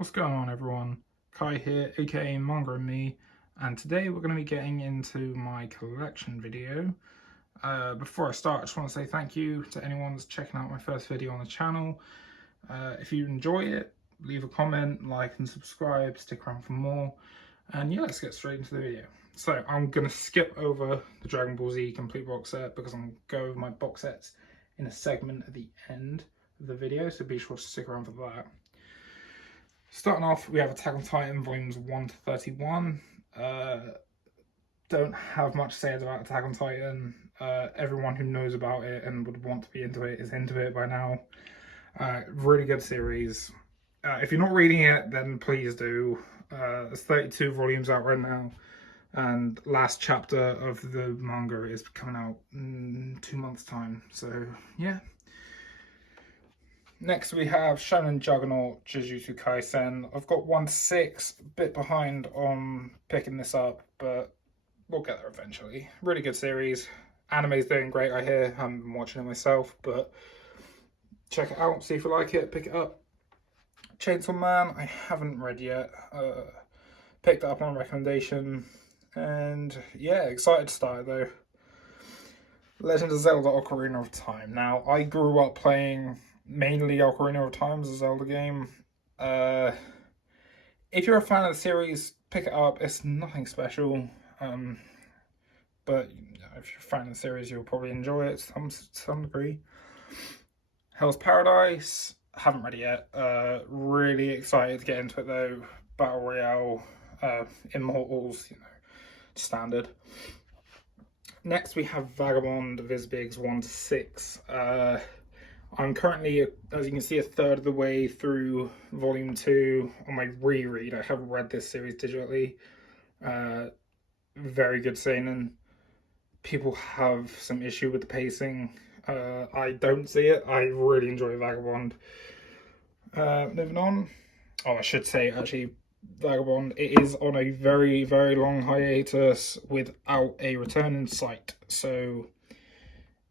What's going on, everyone? Kai here, aka Manga and Me, and today we're going to be getting into my collection video. Before I start, I just want to say thank you to anyone that's checking out my first video on the channel. If you enjoy it, leave a comment, like and subscribe, stick around for more, and yeah, let's get straight into the video. So I'm going to skip over the Dragon Ball Z complete box set because I'm going to go over my box sets in a segment at the end of the video, so be sure to stick around for that. Starting off, we have Attack on Titan volumes 1 to 31. Don't have much to say about Attack on Titan. Everyone who knows about it and would want to be into it is into it by now. Really good series. If you're not reading it, then please do. There's 32 volumes out right now, and last chapter of the manga is coming out in 2 months' time. So yeah. Next we have Shannon, Juggernaut, Jiu-Jitsu Kaisen. I've got 1 to 6, a bit behind on picking this up, but we'll get there eventually. Really good series. Anime's doing great, I hear. I haven't been watching it myself, but check it out, see if you like it, pick it up. Chainsaw Man, I haven't read yet. Picked it up on a recommendation, and yeah, excited to start it though. Legend of Zelda Ocarina of Time. Now, I grew up playing mainly Ocarina of Time as a Zelda game. If you're a fan of the series, pick it up. It's nothing special, but if you're a fan of the series, you'll probably enjoy it to some degree. Hell's Paradise, haven't read it yet. Really excited to get into it though. Battle Royale, Immortals, standard. Next we have Vagabond Vizbigs 1 to 6. I'm currently, as you can see, a third of the way through volume 2 on my reread. I have read this series digitally. Very good seinen. People have some issue with the pacing. I don't see it. I really enjoy Vagabond. Moving on. Oh, I should say, actually, Vagabond, it is on a very, very long hiatus without a return in sight. So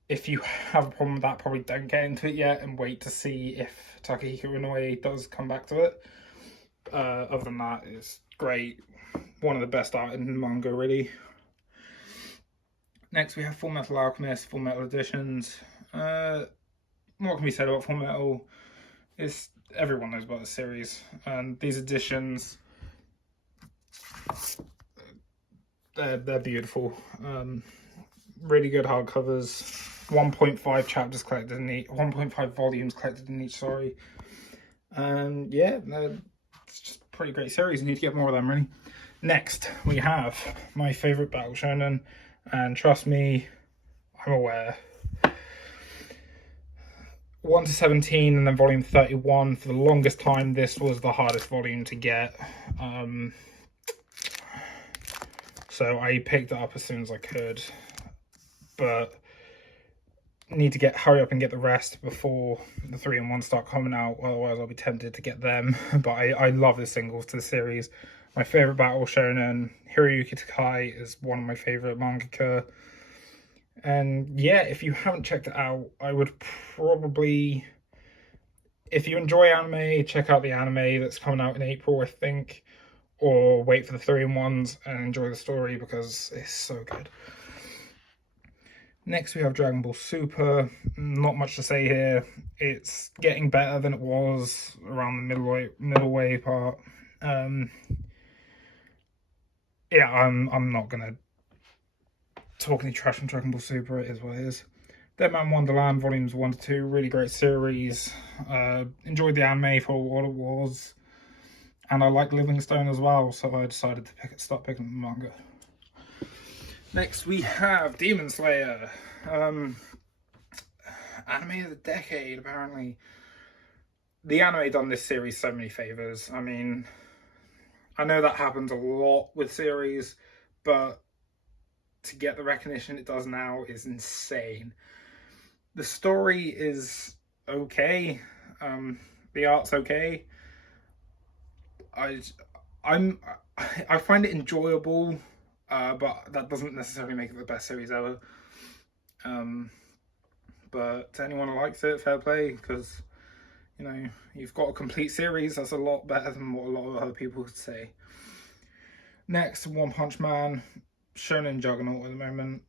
if you have a problem with that, probably don't get into it yet and wait to see if Takahiko Inoue does come back to it. Other than that, it's great. One of the best art in manga, really. Next, we have Full Metal Alchemist, Full Metal Editions. What can be said about Full Metal? Everyone knows about the series, and these editions, they're beautiful. Really good hardcovers. 1.5 chapters collected in each, 1.5 volumes collected in each, sorry. And yeah, it's just a pretty great series. You need to get more of them, really. Next, we have my favourite battle shonen, and trust me, I'm aware. 1 to 17 and then volume 31. For the longest time, this was the hardest volume to get. So I picked it up as soon as I could, but need to hurry up and get the rest before the 3-in-1 start coming out, otherwise I'll be tempted to get them. But I love the singles to the series. My favourite battle shonen, Hiroyuki Takai, is one of my favourite mangaka. And yeah, if you haven't checked it out, I would probably, if you enjoy anime, check out the anime that's coming out in April, I think, or wait for the 3-in-1s and enjoy the story because it's so good. Next we have Dragon Ball Super. Not much to say here. It's getting better than it was around the middle way part. Yeah, I'm not gonna talk any trash on Dragon Ball Super. It is what it is. Deadman Wonderland volumes 1 to 2, really great series. Enjoyed the anime for what it was, and I like Livingstone as well, so I decided to start picking up the manga. Next we have Demon Slayer. Anime of the decade, apparently. The anime done this series so many favours. I mean, I know that happens a lot with series, but to get the recognition it does now is insane. The story is okay. The art's okay. I find it enjoyable, but that doesn't necessarily make it the best series ever. But to anyone who likes it, fair play, because You know, you've got a complete series. That's a lot better than what a lot of other people would say. Next, One Punch Man, Shonen Juggernaut at the moment.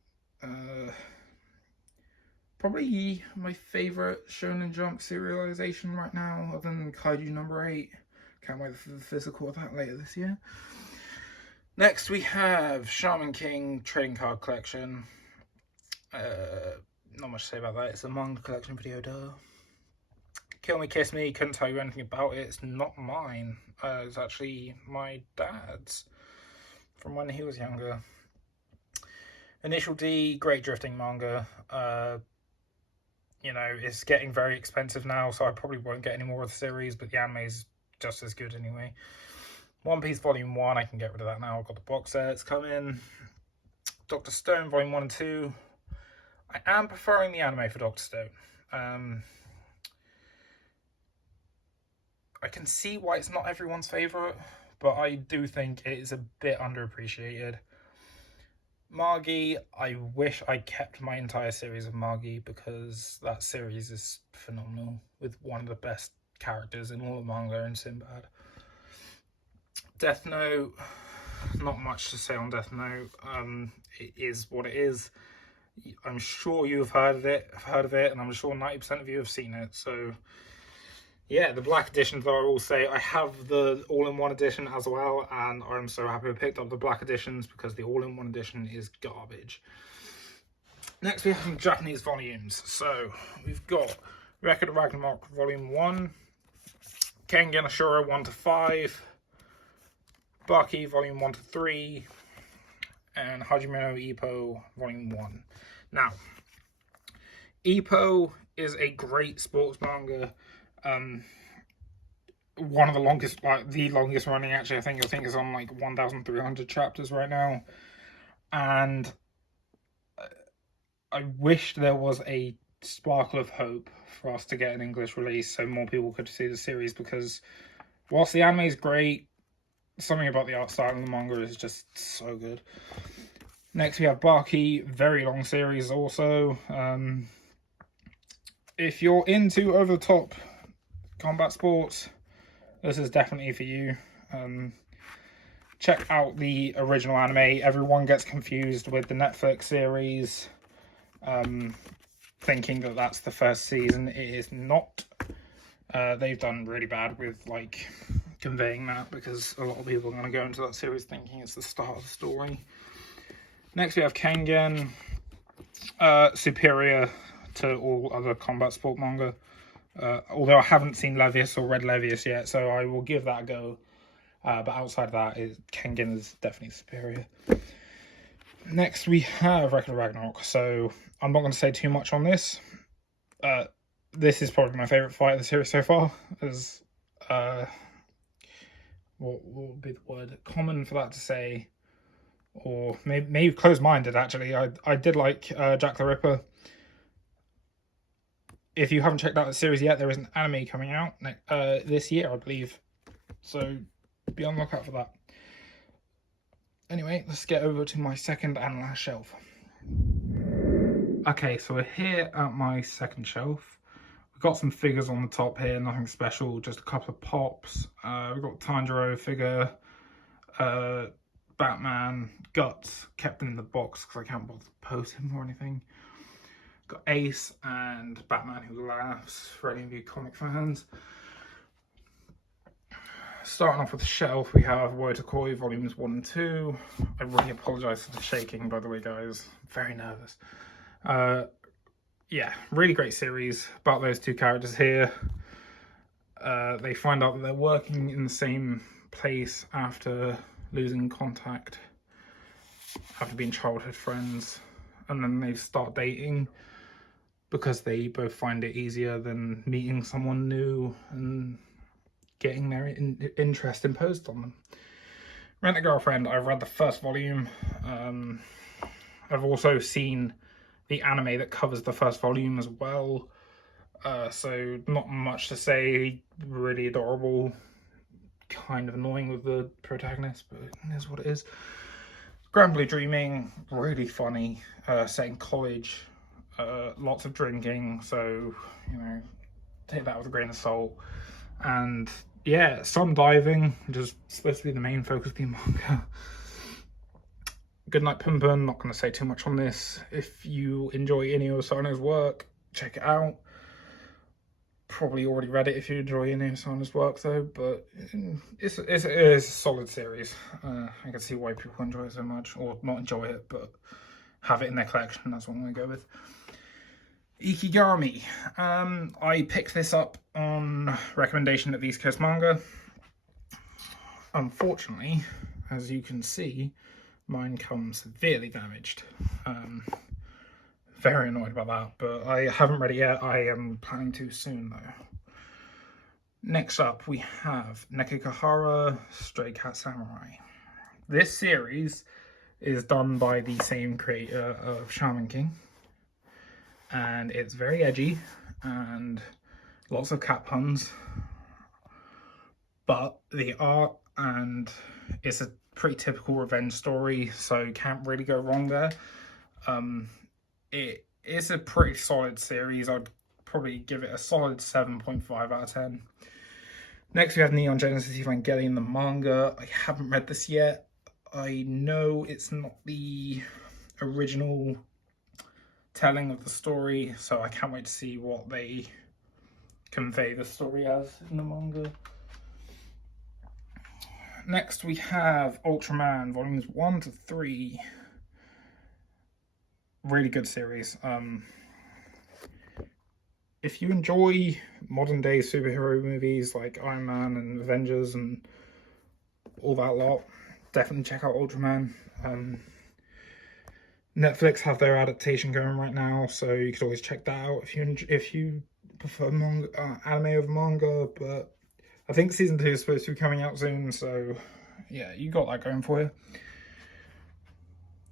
Probably my favourite Shonen Jump serialization right now, other than Kaiju number 8. Can't wait for the physical of that later this year. Next, we have Shaman King Trading Card Collection. Not much to say about that. It's a manga collection video, duh. Kill Me, Kiss Me, couldn't tell you anything about it. It's not mine. It's actually my dad's from when he was younger. Initial D, great drifting manga. You know, it's getting very expensive now, so I probably won't get any more of the series, but the anime is just as good anyway. One Piece Volume 1, I can get rid of that now. I've got the box sets coming. Dr. Stone Volume 1 and 2. I am preferring the anime for Dr. Stone. I can see why it's not everyone's favourite, but I do think it is a bit underappreciated. Margie, I wish I kept my entire series of Margie, because that series is phenomenal, with one of the best characters in all of manga and Sinbad. Death Note, not much to say on Death Note. It is what it is. I'm sure you've heard of it, and I'm sure 90% of you have seen it. So yeah, the black edition, though, I will say I have the all-in-one edition as well, and I'm so happy I picked up the black editions, because the all-in-one edition is garbage. Next, we have some Japanese volumes. So we've got Record of Ragnarok Volume 1, Kengen Ashura 1 to 5, Baki Volume 1 to 3, and Hajime no Ippo Volume 1. Now, Ippo is a great sports manga. One of the longest, the longest running, actually. I think is on like 1,300 chapters right now, and I wish there was a sparkle of hope for us to get an English release so more people could see the series, because whilst the anime is great, something about the art style in the manga is just so good. Next, we have Baki, very long series also. If you're into over-the-top combat sports, this is definitely for you. Check out the original anime. Everyone gets confused with the Netflix series, thinking that that's the first season. It is not. They've done really bad with like conveying that, because a lot of people are going to go into that series thinking it's the start of the story. Next, we have Kangen, superior to all other combat sport manga. Although I haven't seen Levius or read Levius yet, so I will give that a go. But outside of that, Kangen is definitely superior. Next, we have Record of Ragnarok. So I'm not going to say too much on this. This is probably my favourite fight of the series so far. As what would be the word? Common for that to say, or maybe close-minded. Actually, I did like Jack the Ripper. If you haven't checked out the series yet, there is an anime coming out this year, I believe. So be on the lookout for that. Anyway, let's get over to my second and last shelf. Okay, so we're here at my second shelf. We've got some figures on the top here, nothing special, just a couple of pops. We've got Tanjiro figure, Batman, Guts, kept in the box because I can't bother to post him or anything. Got Ace and Batman Who Laughs for any of you comic fans. Starting off with the shelf, we have Wotakoi Volumes 1 and 2. I really apologise for the shaking, by the way, guys. I'm very nervous. Yeah, really great series about those two characters here. They find out that they're working in the same place after losing contact, after being childhood friends, and then they start dating because they both find it easier than meeting someone new and getting their interest imposed on them. Rent a Girlfriend, I've read the first volume. I've also seen the anime that covers the first volume as well. So not much to say, really adorable, kind of annoying with the protagonist, but it is what it is. Grand Blue Dreaming, really funny, set in college, lots of drinking, so, you know, take that with a grain of salt. And yeah, some diving, which is supposed to be the main focus of the manga. Good Night Pimpin', not going to say too much on this. If you enjoy Inio Asano's work, check it out. Probably already read it if you enjoy Inio Asano's work though, but it's a solid series. I can see why people enjoy it so much, or not enjoy it, but have it in their collection. That's what I'm going to go with. Ikigami. I picked this up on recommendation of East Coast Manga. Unfortunately, as you can see, mine comes severely damaged. Very annoyed about that, but I haven't read it yet. I am planning to soon though. Next up, we have Nakakahara Stray Cat Samurai. This series is done by the same creator of Shaman King, and it's very edgy and lots of cat puns, but the art, and it's a pretty typical revenge story, so you can't really go wrong there. It is a pretty solid series. I'd probably give it a solid 7.5 out of 10. Next we have Neon Genesis Evangelion, the manga. I haven't read this yet. I know it's not the original telling of the story, so I can't wait to see what they convey the story as in the manga. Next we have Ultraman volumes 1 to 3. Really good series. If you enjoy modern day superhero movies like Iron Man and Avengers and all that lot, definitely check out Ultraman. Netflix have their adaptation going right now, so you could always check that out if you prefer anime over manga. But I think season 2 is supposed to be coming out soon, so yeah, you got that going for you.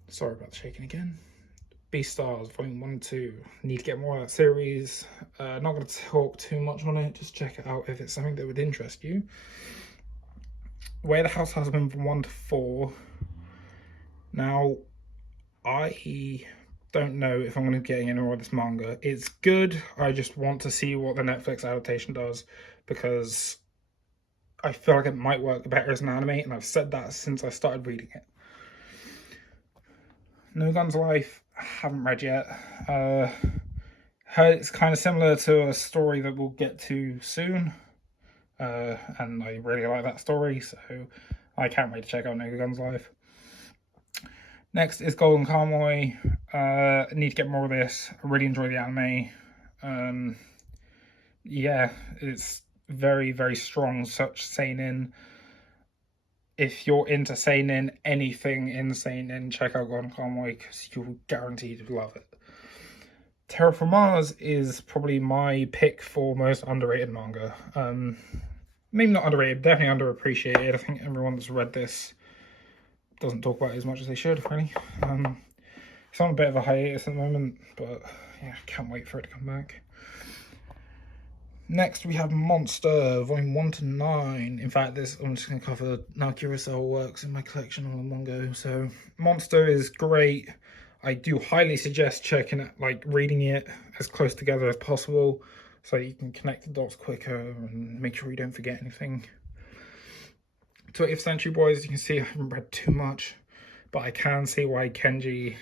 Sorry about the shaking again. Beastars volume 1 and 2. Need to get more of that series. Not going to talk too much on it, just check it out if it's something that would interest you. Way the House Husband from 1 to 4. Now, I don't know if I'm going to be getting any more of this manga. It's good, I just want to see what the Netflix adaptation does, because I feel like it might work better as an anime, and I've said that since I started reading it. No Guns Life, haven't read yet. Heard it's kind of similar to a story that we'll get to soon. And I really like that story, so I can't wait to check out No Guns Life. Next is Golden Convoy. Need to get more of this. I really enjoy the anime. Yeah, it's very, very strong, such seinen. If you're into seinen, anything in seinen, check out Golden Convoy, because you'll guarantee to love it. Terra from Mars is probably my pick for most underrated manga. Maybe not underrated, definitely underappreciated. I think everyone that's read this doesn't talk about it as much as they should, really. It's on a bit of a hiatus at the moment, but yeah, can't wait for it to come back. Next, we have Monster, volume 1 to 9. In fact, I'm just going to cover Akira Box works in my collection on one go. So, Monster is great. I do highly suggest checking it, like reading it as close together as possible, so you can connect the dots quicker and make sure you don't forget anything. 20th Century Boys, you can see I haven't read too much, but I can see why Kenji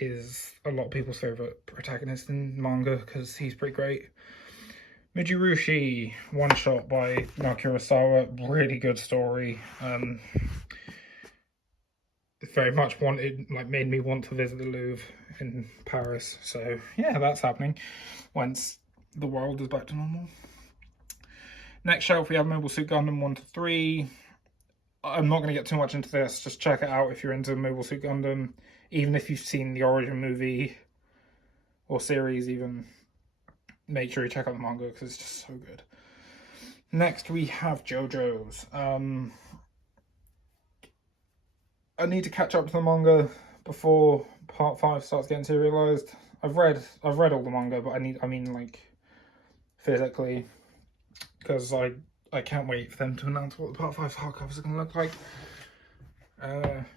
is a lot of people's favourite protagonist in manga, because he's pretty great. Mijirushi, one shot by Naoki Urasawa, really good story. Very much made me want to visit the Louvre in Paris. So yeah, that's happening once the world is back to normal. Next shelf we have Mobile Suit Gundam 1 to 3. I'm not going to get too much into this, just check it out if you're into Mobile Suit Gundam. Even if you've seen the origin movie or series even, make sure you check out the manga because it's just so good. Next we have JoJo's. I need to catch up to the manga before part 5 starts getting serialized. I've read all the manga, but I mean like physically, because I can't wait for them to announce what the part 5 hardcovers are going to look like.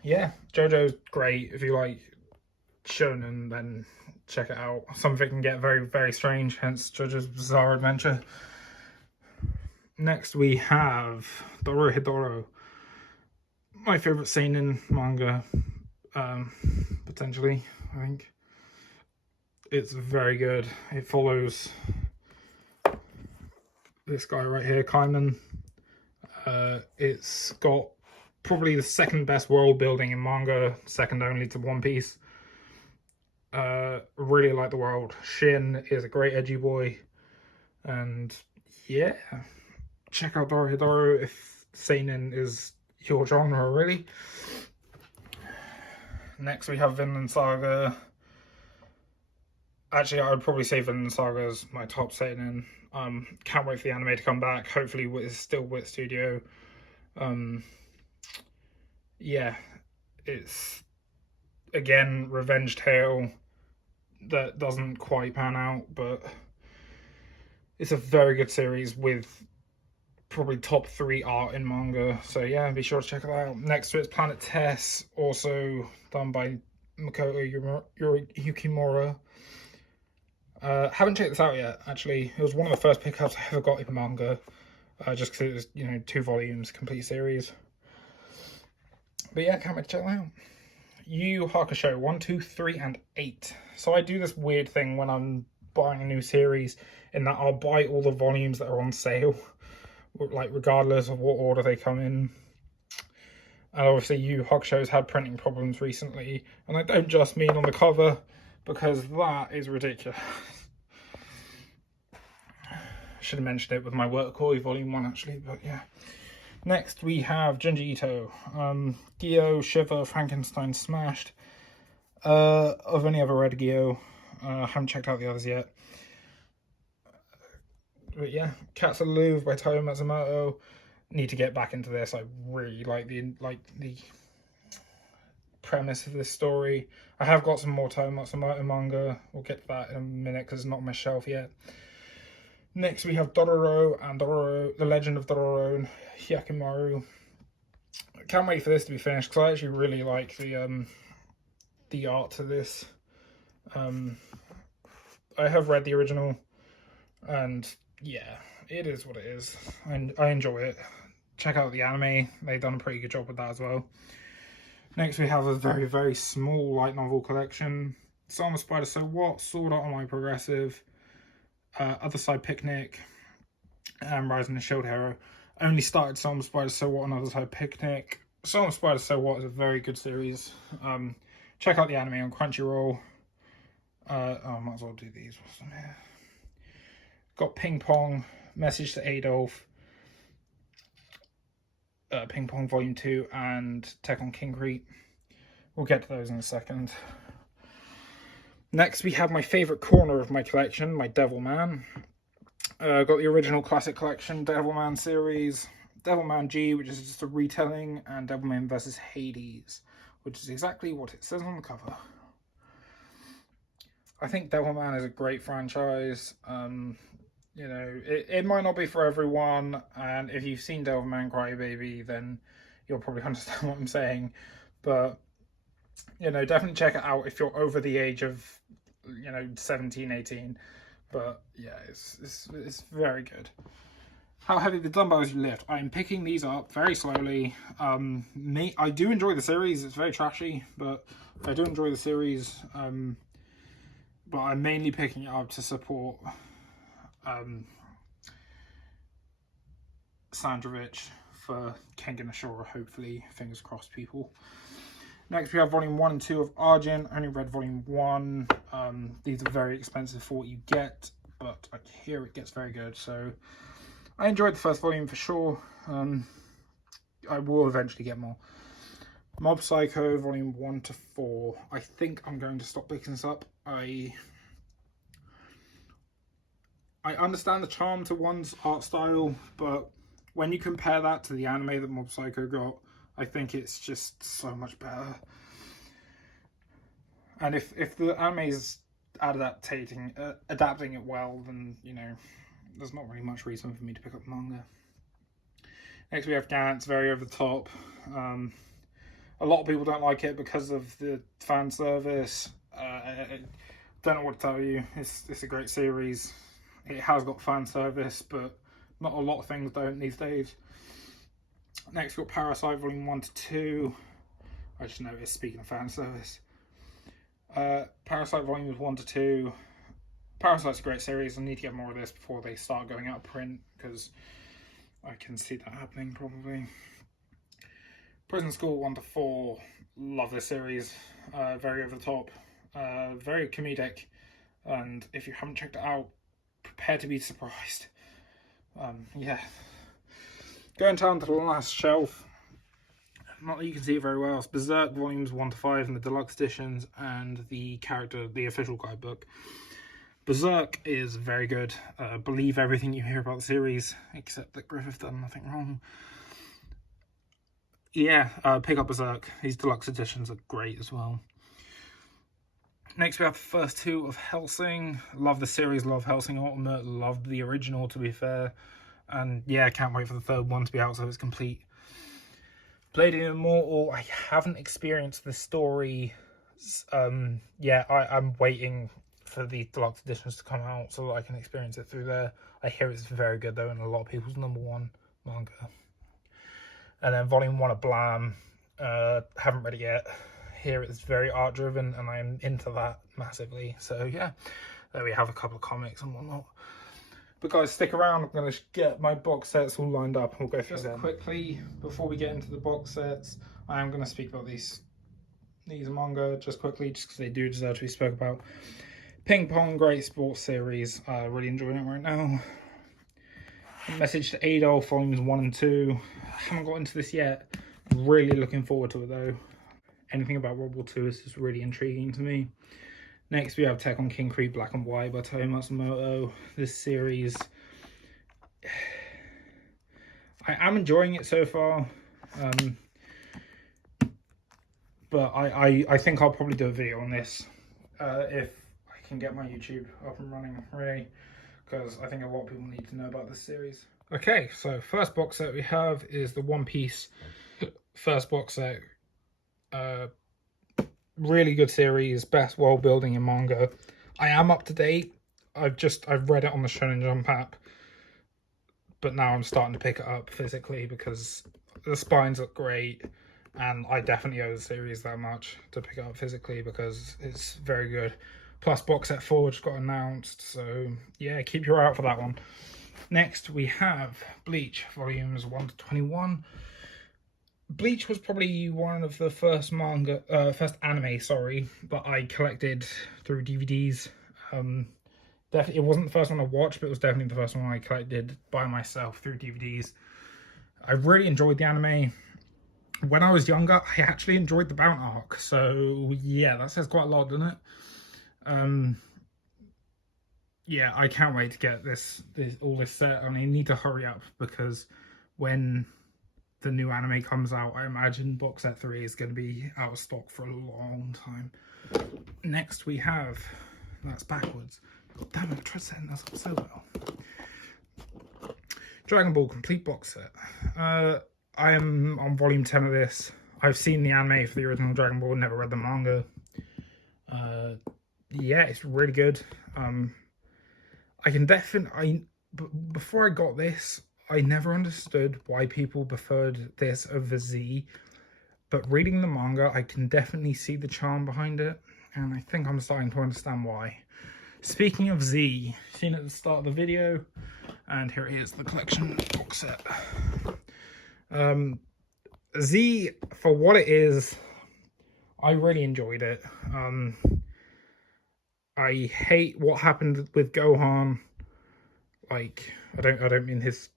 Yeah, JoJo's great. If you like shonen, then check it out. Some of it can get very, very strange, hence JoJo's Bizarre Adventure. Next we have Dorohedoro, my favourite seinen manga, potentially, I think. It's very good. It follows this guy right here, Kangen. It's got probably the second best world building in manga, second only to One Piece. Really like the world. Shin is a great edgy boy, and yeah, check out Dorohedoro if seinen is your genre, really. Next we have Vin and Saga. Actually, I would probably say Vin and Saga is my top seinen. Can't wait for the anime to come back. Hopefully it's still with Studio. Yeah, it's again revenge tale that doesn't quite pan out, but it's a very good series with probably top 3 art in manga. So yeah, be sure to check it out. Next to it's Planet Tess, also done by Makoto Yukimura. Haven't checked this out yet, actually. It was one of the first pickups I ever got in manga, just because it was, you know, 2 volumes, complete series. But yeah, can't wait to check it out. Yu Yu Hakusho 1, 2, 3, and 8. So I do this weird thing when I'm buying a new series, in that I'll buy all the volumes that are on sale, like regardless of what order they come in. And obviously Yu Yu Hakusho's had printing problems recently, and I don't just mean on the cover, because that is ridiculous. Should have mentioned it with my work Koi volume 1 actually, but yeah. Next we have Junji Ito, Gyo, Shiva, Frankenstein, Smashed. I've only ever read Gyo, haven't checked out the others yet. But yeah, Cats of the Louvre by Taiyo Matsumoto. Need to get back into this. I really like the premise of this story. I have got some more Taiyo Matsumoto manga. We'll get to that in a minute because it's not on my shelf yet. Next we have Dororo and The Legend of Dororo and Hyakimaru. I can't wait for this to be finished because I actually really like the art to this. I have read the original, and yeah, it is what it is. I enjoy it. Check out the anime. They've done a pretty good job with that as well. Next we have a very, very small light novel collection. Summer Spider So What, Sword Art Online Progressive, Other Side Picnic, and Rising the Shield Hero. Only started Summer Spider So What and Other Side Picnic. Summer Spider So What is a very good series. Check out the anime on Crunchyroll. I might as well do these. What's on here? Got Ping Pong, Message to Adolf, Ping Pong Volume 2, and Tech on Concrete. We'll get to those in a second. Next, we have my favourite corner of my collection, my Devilman. Got the original classic collection, Devilman series, Devilman G, which is just a retelling, and Devilman vs. Hades, which is exactly what it says on the cover. I think Devilman is a great franchise. You know, it might not be for everyone, and if you've seen Devilman Crybaby, then you'll probably understand what I'm saying. But, you know, definitely check it out if you're over the age of, you know, 17, 18. But, yeah, it's very good. How heavy the dumbbells you lift. I'm picking these up very slowly. I do enjoy the series. It's very trashy, but I do enjoy the series. But I'm mainly picking it up to support Sandrovich for Kengan Ashura, hopefully. Fingers crossed, people. Next, we have Volume 1 and 2 of Argent. Only read Volume 1. These are very expensive for what you get, but I hear it gets very good. So I enjoyed the first volume for sure. I will eventually get more. Mob Psycho, Volume 1 to 4. I think I'm going to stop picking this up. I understand the charm to one's art style, but when you compare that to the anime that Mob Psycho got, I think it's just so much better. And if the anime is adapting it well, then, you know, there's not really much reason for me to pick up manga. Next we have Gantz, very over the top. A lot of people don't like it because of the fan service. don't know what to tell you. It's a great series. It has got fan service, but not a lot of things don't these days. Next, we've got Parasite Volume 1 to 2. I just noticed, speaking of fan service. Parasite Volumes 1 to 2. Parasite's a great series. I need to get more of this before they start going out of print, because I can see that happening probably. Prison School 1 to 4. Love this series. Very over the top. Very comedic. And if you haven't checked it out, prepare to be surprised. Yeah. Going down to the last shelf. Not that you can see it very well. It's Berserk Volumes 1 to 5 in the deluxe editions and the official guidebook. Berserk is very good. Believe everything you hear about the series, except that Griffith done nothing wrong. Yeah, pick up Berserk. These deluxe editions are great as well. Next we have the first two of Hellsing. Love the series, love Hellsing Ultimate, loved the original to be fair. And yeah, can't wait for the third one to be out so it's complete. Blade Immortal, I haven't experienced the story. Yeah, I'm waiting for the deluxe editions to come out so that I can experience it through there. I hear it's very good though, and a lot of people's #1 manga. And then Volume 1 of Blam, haven't read it yet. Hear it's very art driven and I'm into that massively. So yeah, there we have a couple of comics and whatnot. But guys, stick around. I'm going to get my box sets all lined up and we'll go through them. Quickly, before we get into the box sets, I am going to speak about these manga just quickly, just because they do deserve to be spoken about. Ping Pong, great sports series. Really enjoying it right now. Message to Adolf, Volumes 1 and 2. Haven't got into this yet. Really looking forward to it though. Anything about World War II is just really intriguing to me. Next, we have Tech on King Creed Black and White by Toyo Matsumoto. This series, I am enjoying it so far. But I think I'll probably do a video on this if I can get my YouTube up and running, really, because I think a lot of people need to know about this series. Okay, so first box set we have is the One Piece first box set. Really good series, best world building in manga. I am up to date. I've read it on the Shonen Jump app, but now I'm starting to pick it up physically because the spines look great, and I definitely owe the series that much to pick it up physically because it's very good. Plus box set 4 just got announced, so yeah, keep your eye out for that one. Next we have Bleach Volumes 1 to 21. Bleach was probably one of the first anime, that I collected through DVDs. It wasn't the first one I watched, but it was definitely the first one I collected by myself through DVDs. I really enjoyed the anime. When I was younger, I actually enjoyed the Bound arc, so yeah, that says quite a lot, doesn't it? Yeah, I can't wait to get all this set, and I need to hurry up because when the new anime comes out, I imagine box set 3 is going to be out of stock for a long time. Next we have, that's backwards. Damn it, I tried setting this up so well. Dragon Ball complete box set. I am on volume 10 of this. I've seen the anime for the original Dragon Ball, never read the manga. Yeah, it's really good. Before I got this, I never understood why people preferred this over Z, but reading the manga, I can definitely see the charm behind it, and I think I'm starting to understand why. Speaking of Z, seen at the start of the video, and here it is, the collection box set. Z, for what it is, I really enjoyed it. I hate what happened with Gohan. Like, I don't mean his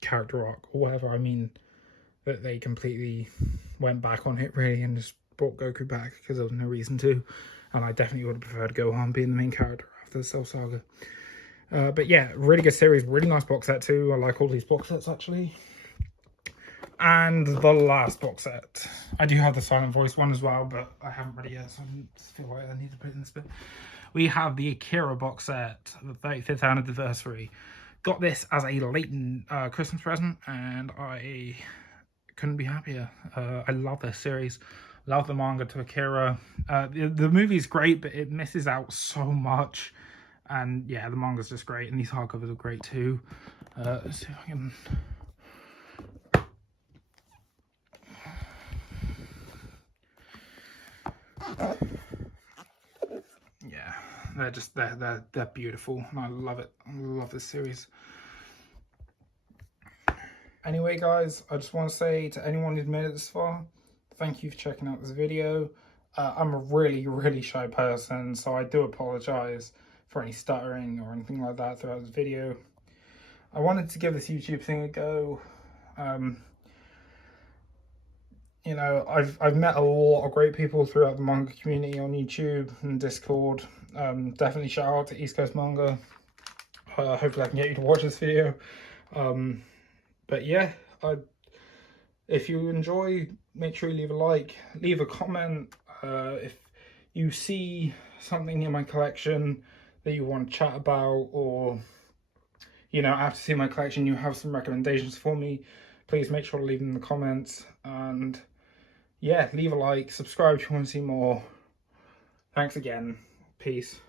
character arc or whatever. I mean that they completely went back on it really and just brought Goku back because there was no reason to. And I definitely would have preferred Gohan being the main character after the Cell Saga. But yeah, really good series, really nice box set too. I like all these box sets actually. And the last box set. I do have the Silent Voice one as well, but I haven't read it yet, so I just feel like I need to put it in this bit. We have the Akira box set, the 35th anniversary. Got this as a late Christmas present, and I couldn't be happier. I love this series. Love the manga to Akira. The movie's great, but it misses out so much. And yeah, the manga's just great, and these hardcovers are great too. Let's see if I can... Yeah, they're beautiful, and I love it. I love this series. Anyway, guys, I just want to say to anyone who's made it this far, thank you for checking out this video. I'm a really shy person, so I do apologize for any stuttering or anything like that throughout this video. I wanted to give this YouTube thing a go. You know, I've met a lot of great people throughout the manga community on YouTube and Discord. Definitely shout out to East Coast Manga. Hopefully I can get you to watch this video. But yeah, if you enjoy, make sure you leave a like, leave a comment. If you see something in my collection that you want to chat about, or, you know, after seeing my collection you have some recommendations for me, please make sure to leave them in the comments. And yeah, leave a like, subscribe if you want to see more. Thanks again. Peace.